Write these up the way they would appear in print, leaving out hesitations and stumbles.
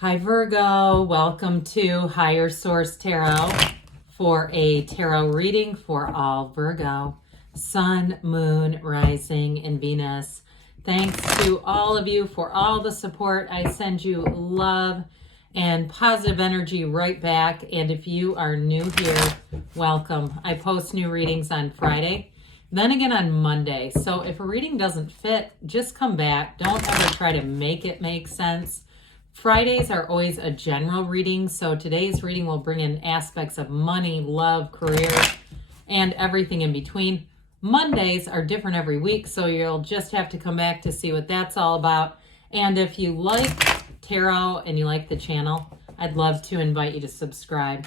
Hi Virgo, welcome to Higher Source Tarot for a tarot reading for all Virgo, Sun, Moon, Rising, and Venus. Thanks to all of you for all the support. I send you love and positive energy right back. And if you are new here, welcome. I post new readings on Friday, then again on Monday. So if a reading doesn't fit, just come back. Don't ever try to make it make sense. Fridays are always a general reading, so today's reading will bring in aspects of money, love, career, and everything in between. Mondays are different every week, so you'll just have to come back to see what that's all about. And if you like tarot and you like the channel, I'd love to invite you to subscribe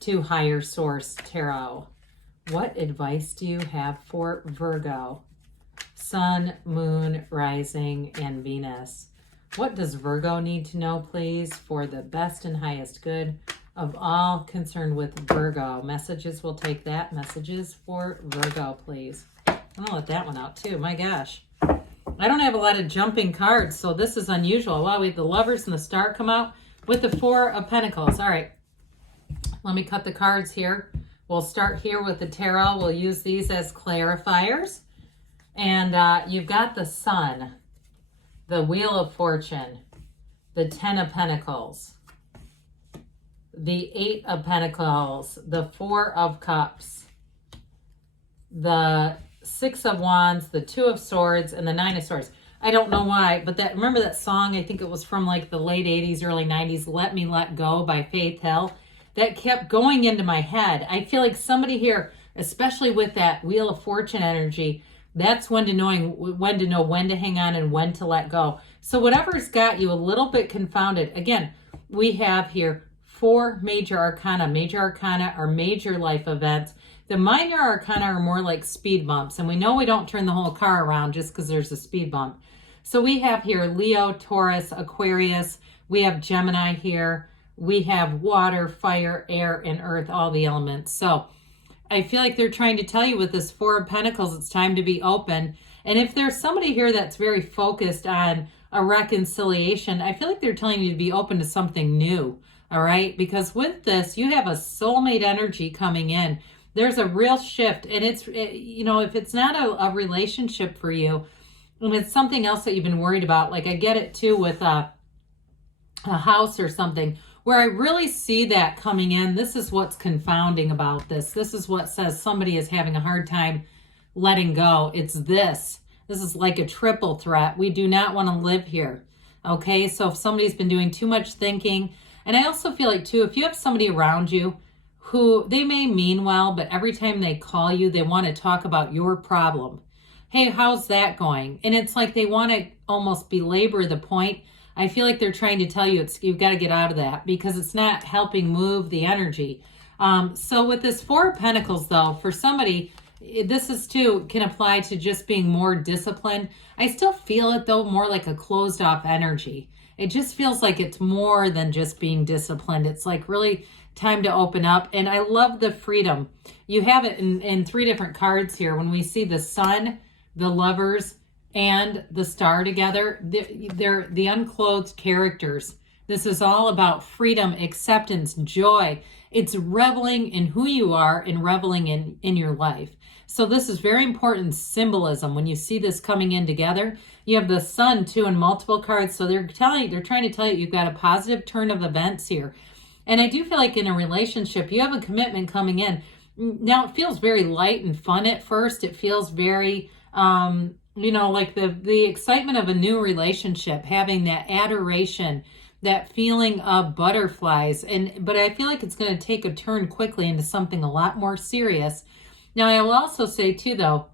to Higher Source Tarot. What advice do you have for Virgo? Sun, Moon, Rising, and Venus. What does Virgo need to know, please, for the best and highest good of all concerned with Virgo? Messages, we'll take that. Messages for Virgo, please. I'm going to let that one out, too. My gosh. I don't have a lot of jumping cards, so this is unusual. Wow, we have the Lovers and the Star come out with the Four of Pentacles. All right. Let me cut the cards here. We'll start here with the tarot. We'll use these as clarifiers. And you've got the Sun, the Wheel of Fortune, the Ten of Pentacles, the Eight of Pentacles, the Four of Cups, the Six of Wands, the Two of Swords, and the Nine of Swords. I don't know why, but remember that song, I think it was from like the late 80s, early 90s, Let Me Let Go by Faith Hill. That kept going into my head. I feel like somebody here, especially with that Wheel of Fortune energy, that's when to know when to hang on and when to let go. So whatever's got you a little bit confounded, again, we have here four major arcana. Major arcana are major life events. The minor arcana are more like speed bumps. And we know we don't turn the whole car around just because there's a speed bump. So we have here Leo, Taurus, Aquarius. We have Gemini here. We have water, fire, air, and earth, all the elements. So I feel like they're trying to tell you with this Four of Pentacles, it's time to be open. And if there's somebody here that's very focused on a reconciliation, I feel like they're telling you to be open to something new, all right? Because with this, you have a soulmate energy coming in. There's a real shift. And if it's not a relationship for you, and it's something else that you've been worried about, like I get it too with a house or something, where I really see that coming in. This is what's confounding about this. This is what says somebody is having a hard time letting go. It's this. This is like a triple threat. We do not want to live here. Okay, so if somebody's been doing too much thinking, and I also feel like too, if you have somebody around you who they may mean well, but every time they call you, they want to talk about your problem. Hey, how's that going? And it's like they want to almost belabor the point. I feel like they're trying to tell you you've got to get out of that because it's not helping move the energy. So with this Four of Pentacles, though, for somebody, this is too, can apply to just being more disciplined. I still feel it, though, more like a closed off energy. It just feels like it's more than just being disciplined. It's like really time to open up. And I love the freedom. You have it in three different cards here. When we see the Sun, the Lovers, and the Star together, they're the unclothed characters. This is all about freedom, acceptance, joy. It's reveling in who you are and reveling in your life. So this is very important symbolism. When you see this coming in together, you have the Sun too in multiple cards. So they're trying to tell you you've got a positive turn of events here. And I do feel like in a relationship, you have a commitment coming in. Now it feels very light and fun at first. It feels very, like the excitement of a new relationship, having that adoration, that feeling of butterflies. But I feel like it's going to take a turn quickly into something a lot more serious. Now, I will also say too, though,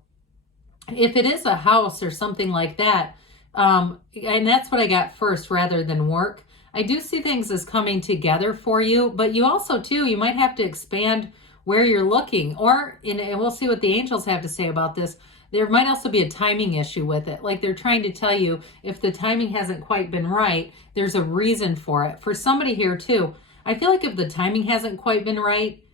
if it is a house or something like that, and that's what I got first rather than work, I do see things as coming together for you. But you also too, you might have to expand where you're looking, and we'll see what the angels have to say about this. There might also be a timing issue with it. Like they're trying to tell you if the timing hasn't quite been right, there's a reason for it. For somebody here too, I feel like if the timing hasn't quite been right,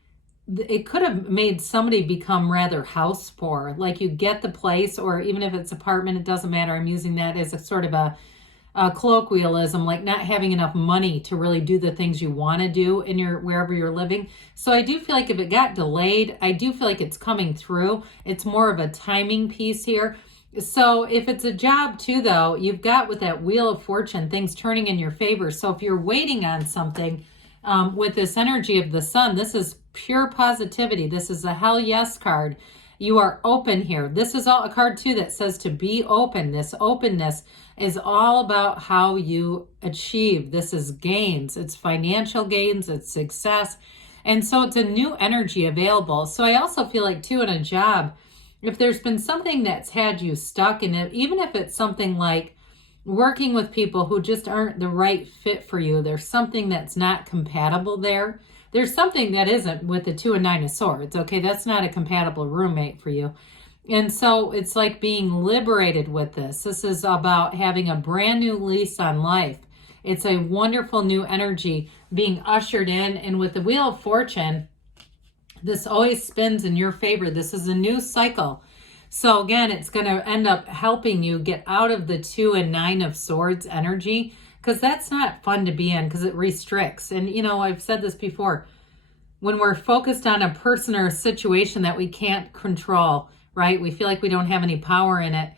it could have made somebody become rather house poor. Like you get the place, or even if it's apartment, it doesn't matter. I'm using that as a sort of a colloquialism, like not having enough money to really do the things you want to do in your wherever you're living. So I do feel like if it got delayed, I do feel like it's coming through. It's more of a timing piece here. So if it's a job too, though, you've got with that Wheel of Fortune, things turning in your favor. So if you're waiting on something with this energy of the sun, this is pure positivity. This is a hell yes card. You are open here. This is all a card too that says to be open. This openness is all about how you achieve. This is gains. It's financial gains. It's success. And so it's a new energy available. So I also feel like too in a job, if there's been something that's had you stuck in it, even if it's something like working with people who just aren't the right fit for you, there's something that's not compatible there. There's something that isn't with the 2 and 9 of Swords. Okay, that's not a compatible roommate for you. And so it's like being liberated with this. This is about having a brand new lease on life. It's a wonderful new energy being ushered in. And with the Wheel of Fortune, this always spins in your favor. This is a new cycle. So again, it's going to end up helping you get out of the 2 and 9 of Swords energy, because that's not fun to be in, because it restricts. And, you know, I've said this before. When we're focused on a person or a situation that we can't control, right? We feel like we don't have any power in it,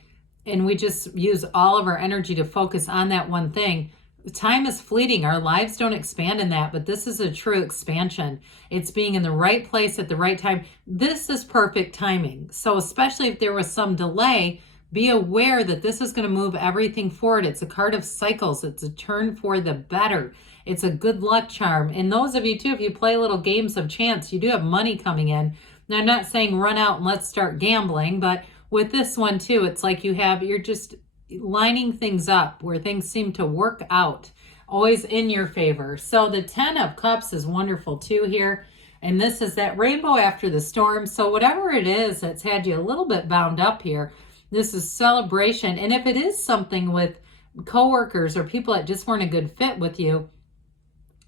and we just use all of our energy to focus on that one thing. Time is fleeting. Our lives don't expand in that, but this is a true expansion. It's being in the right place at the right time. This is perfect timing. So especially if there was some delay, be aware that this is going to move everything forward. It's a card of cycles. It's a turn for the better. It's a good luck charm. And those of you too, if you play little games of chance, you do have money coming in. Now, I'm not saying run out and let's start gambling, but with this one too, it's like you're just lining things up where things seem to work out, always in your favor. So the 10 of Cups is wonderful too here. And this is that rainbow after the storm. So whatever it is that's had you a little bit bound up here, this is celebration. And if it is something with coworkers or people that just weren't a good fit with you,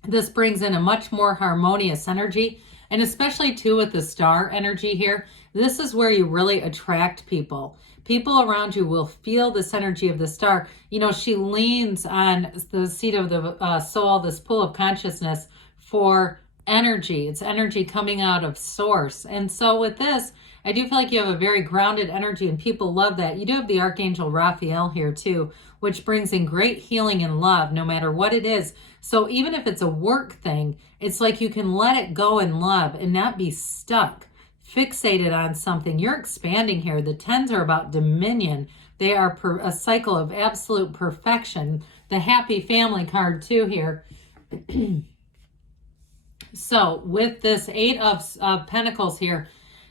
this brings in a much more harmonious energy. And especially too with the star energy here, this is where you really attract people. People around you will feel this energy of the star. You know, she leans on the seat of the soul, this pool of consciousness, for energy. It's energy coming out of source. And so with this, I do feel like you have a very grounded energy, and people love that. You do have the Archangel Raphael here too, which brings in great healing and love no matter what it is. So even if it's a work thing, it's like you can let it go in love and not be stuck, fixated on something. You're expanding here. The 10s are about dominion. They are a cycle of absolute perfection. The happy family card too here. So with this 8 of Pentacles here,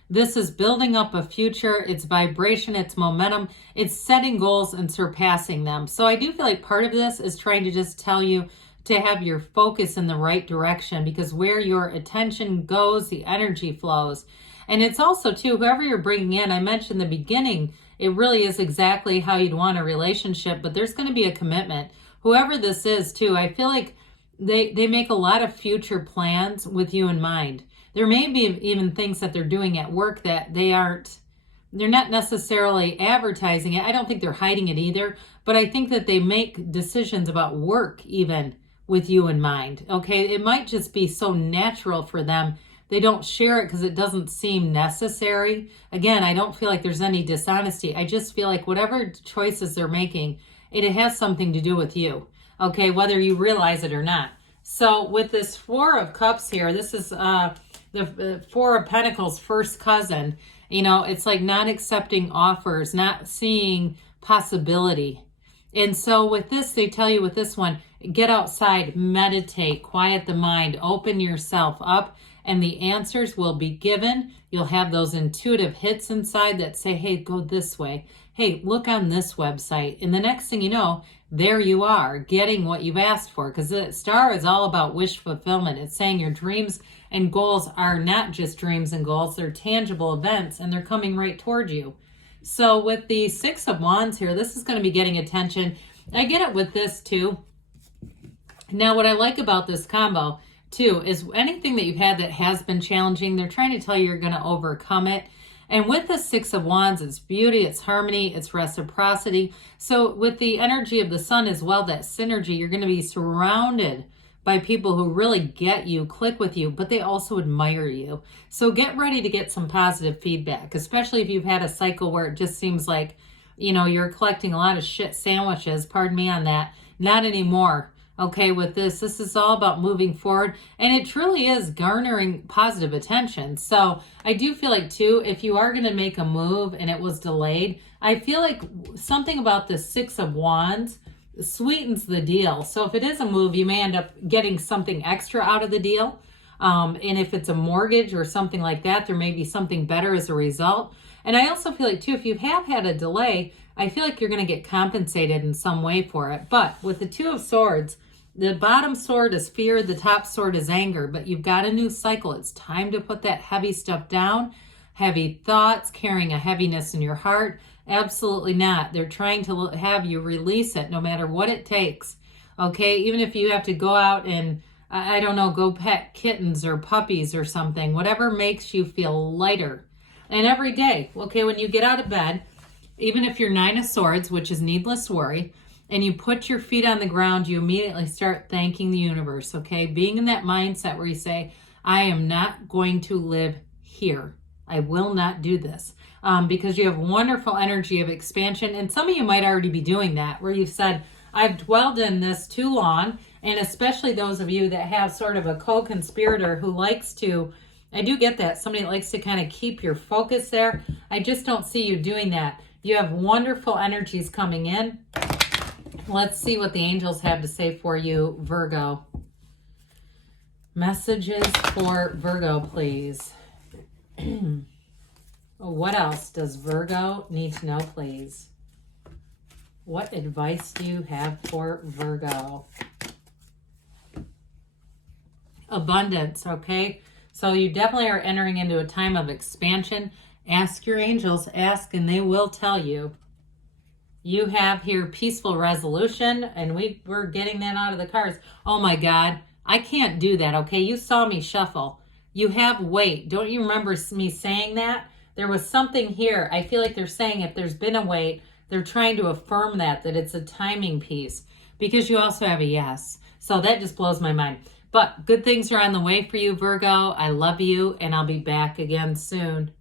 this is building up a future. It's vibration, it's momentum, it's setting goals and surpassing them. So I do feel like part of this is trying to just tell you to have your focus in the right direction, because where your attention goes, the energy flows. And it's also too, whoever you're bringing in, I mentioned in the beginning, it really is exactly how you'd want a relationship, but there's going to be a commitment. Whoever this is too, I feel like they make a lot of future plans with you in mind. There may be even things that they're doing at work that they're not necessarily advertising it. I don't think they're hiding it either, but I think that they make decisions about work even with you in mind. Okay, it might just be so natural for them. They don't share it because it doesn't seem necessary. Again, I don't feel like there's any dishonesty. I just feel like whatever choices they're making, it has something to do with you. Okay, whether you realize it or not. So with this 4 of Cups here, this is the 4 of Pentacles' first cousin. You know, it's like not accepting offers, not seeing possibility. And so with this, they tell you with this one, get outside, meditate, quiet the mind, open yourself up, and the answers will be given. You'll have those intuitive hits inside that say, hey, go this way. Hey, look on this website. And the next thing you know, there you are, getting what you've asked for. Because the star is all about wish fulfillment. It's saying your dreams and goals are not just dreams and goals. They're tangible events, and they're coming right toward you. So with the 6 of Wands here, this is going to be getting attention. I get it with this too. Now, what I like about this combo too is anything that you've had that has been challenging, they're trying to tell you you're going to overcome it. And with the Six of Wands, it's beauty, it's harmony, it's reciprocity. So with the energy of the sun as well, that synergy, you're going to be surrounded by people who really get you, click with you, but they also admire you. So get ready to get some positive feedback, especially if you've had a cycle where it just seems like, you know, you're collecting a lot of shit sandwiches. Pardon me on that. Not anymore. Okay, with this is all about moving forward, and it truly is garnering positive attention. So I do feel like too, if you are going to make a move and it was delayed, I feel like something about the Six of Wands sweetens the deal. So if it is a move, you may end up getting something extra out of the deal. And if it's a mortgage or something like that, there may be something better as a result. And I also feel like too, if you have had a delay, I feel like you're going to get compensated in some way for it. But with the Two of Swords, the bottom sword is fear, the top sword is anger, but you've got a new cycle. It's time to put that heavy stuff down, heavy thoughts, carrying a heaviness in your heart. Absolutely not. They're trying to have you release it no matter what it takes. Okay, even if you have to go out and, I don't know, go pet kittens or puppies or something, whatever makes you feel lighter. And every day, okay, when you get out of bed, even if you're Nine of Swords, which is needless worry, and you put your feet on the ground, you immediately start thanking the universe, okay? Being in that mindset where you say, I am not going to live here. I will not do this. Because you have wonderful energy of expansion. And some of you might already be doing that, where you've said, I've dwelled in this too long. And especially those of you that have sort of a co-conspirator who likes to, I do get that, somebody that likes to kind of keep your focus there. I just don't see you doing that. You have wonderful energies coming in. Let's see what the angels have to say for you, Virgo. Messages for Virgo, please. What else does Virgo need to know, please? What advice do you have for Virgo? Abundance, okay? So you definitely are entering into a time of expansion. Ask your angels, ask, and they will tell you. You have here peaceful resolution, and we're getting that out of the cards. Oh my God, I can't do that, okay? You saw me shuffle. You have weight. Don't you remember me saying that? There was something here. I feel like they're saying if there's been a weight, they're trying to affirm that it's a timing piece, because you also have a yes. So that just blows my mind. But good things are on the way for you, Virgo. I love you, and I'll be back again soon.